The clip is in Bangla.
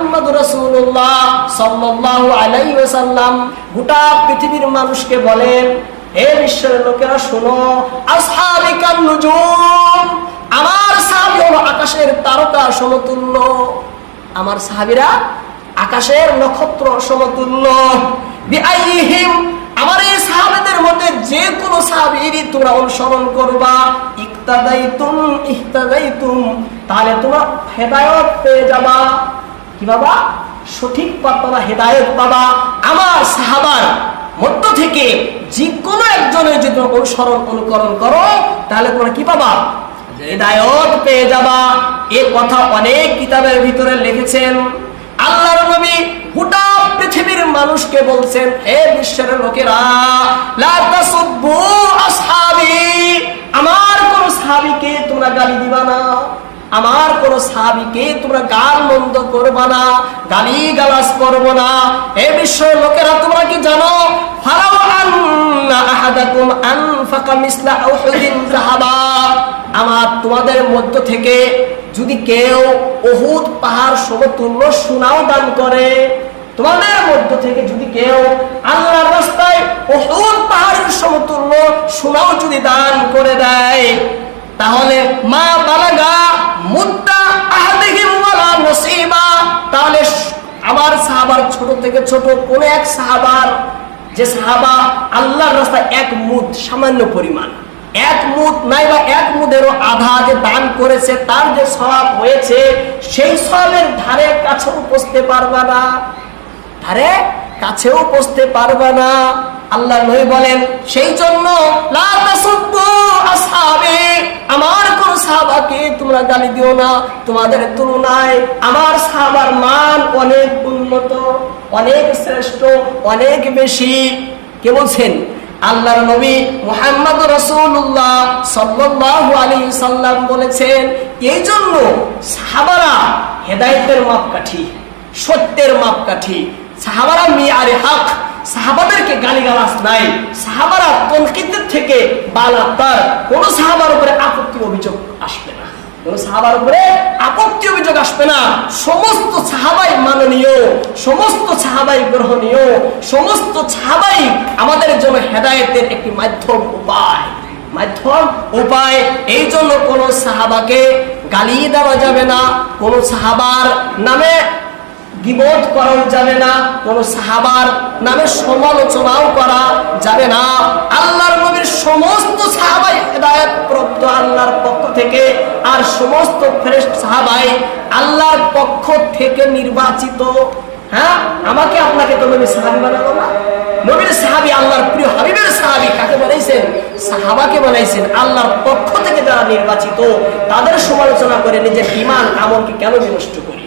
মুহাম্মদ রাসূলুল্লাহ সাল্লাল্লাহু আলাইহি ওয়াসাল্লাম গোটা পৃথিবীর মানুষকে বলেন হে বিশ্বের লোকেরা, শোনো আমার আকাশের তারকা সমতুল্য। আমার সাহাবীরা আকাশের নক্ষত্র সমতুল্য। আমার এই সাহাবেদের মধ্যে যে কোনো সাহাবীরই তোমরা অনুসরণ করবা। ইক্তাদাইতুম, ইহতাদাইতুম, তাহলে তোমরা হেদায়েত পেয়ে যাবা। কি বাবা? সঠিক পথ পাবা হেদায়েত পাবা আমার সাহাবার মধ্য থেকে যে কোনো একজনের যদি অনুসরণ, অনুকরণ করো, তাহলে তোমরা কি পাবা? হেদায়ত পেয়ে যাবা। এ কথা অনেক কিতাবের ভিতরে লিখেছেন। আল্লাহর নবী গোটা পৃথিবীর মানুষকে বলছেন, হে বিশ্বের লোকেরা আমার কোন সাহাবীকে তোমরা গালি দিবা না। আমার কোন সাহাবীকে তোমরা গাল মন্দ করবা না গালি গালাজ করব না। হে বিশ্বের লোকেরা তোমরা কি জানো? আমার তোমাদের মধ্য থেকে যদি কেউ অহুদ পাহাড় সমতুল্য সোনাও দান করে, তোমাদের মধ্য থেকে যদি কেউ আল্লাহর রাস্তায় অহুদ পাহাড়ের সমতুল্য সোনাও যদি দান করে দেয় আমার সাহাবার ছোট থেকে ছোট কোন এক সাহাবার, যে সাহাবা আল্লাহর রাস্তায় এক মুদ, সামান্য পরিমাণ। এক মুদ নাই বা এক মুদেরও আধা যে দান করেছে, তার যে স্বভাব হয়েছে, সেই স্বভাবের ধারে কাছেও পৌঁছতে পারবা না। ধারে কাছেও পৌঁছতে পারবা না। আল্লাহ নই বলেন, সেই জন্য আমার কোন সাহাবাকে তোমরা গালি দিও না, তোমাদের তুলনায় আমার সাহাবার মান অনেক উন্নত, অনেক শ্রেষ্ঠ, অনেক বেশি। কে বলছেন? আল্লাহর নবী মুহাম্মদ রাসূলুল্লাহ সাল্লাল্লাহু আলাইহি সাল্লাম বলেছেন এই জন্য সাহাবারা হেদায়েতের মাপকাঠি, সত্যের মাপকাঠি। সাহাবারা মিয়ারে হক সাহাবাদেরকে গালিগালাজ নাই। সাহাবারা তনকিদের থেকে বালাত্তার কোন সাহাবার উপরে আপত্তি অভিযোগ আসবে না। কোন সাহাবার উপরে আপত্তি অভিযোগ আসবে না। সমস্ত সাহাবাই মাননীয়, সমস্ত সাহাবাই গ্রহণীয়, সমস্ত সাহাবাই আমাদের জন্য হেদায়েতের একটি মাধ্যম উপায়। মাধ্যম উপায়, এই জন্য কোন সাহাবাকে গালি দেওয়া যাবে না। কোন সাহাবার নামে গিবোধ করা যাবে না, কোন সাহাবার নামে সমালোচনাও করা যাবে না। আল্লাহর নবীর সমস্ত সাহাবাই হেদায়ত প্রাপ্ত আল্লাহর পক্ষ থেকে আর সমস্ত ফ্রেস্ট সাহাবাই আল্লাহর পক্ষ থেকে নির্বাচিত। হ্যাঁ? আমাকে আপনাকে তো নবী সাহাবি বানাবো না। নবীর সাহাবি আল্লাহর প্রিয় হাবিবের সাহাবি কাকে বানাইছেন? সাহাবাকে বানাইছেন। আল্লাহর পক্ষ থেকে যারা নির্বাচিত, তাদের সমালোচনা করে নিজের ইমান আমলকে কেন বিনষ্ট করি?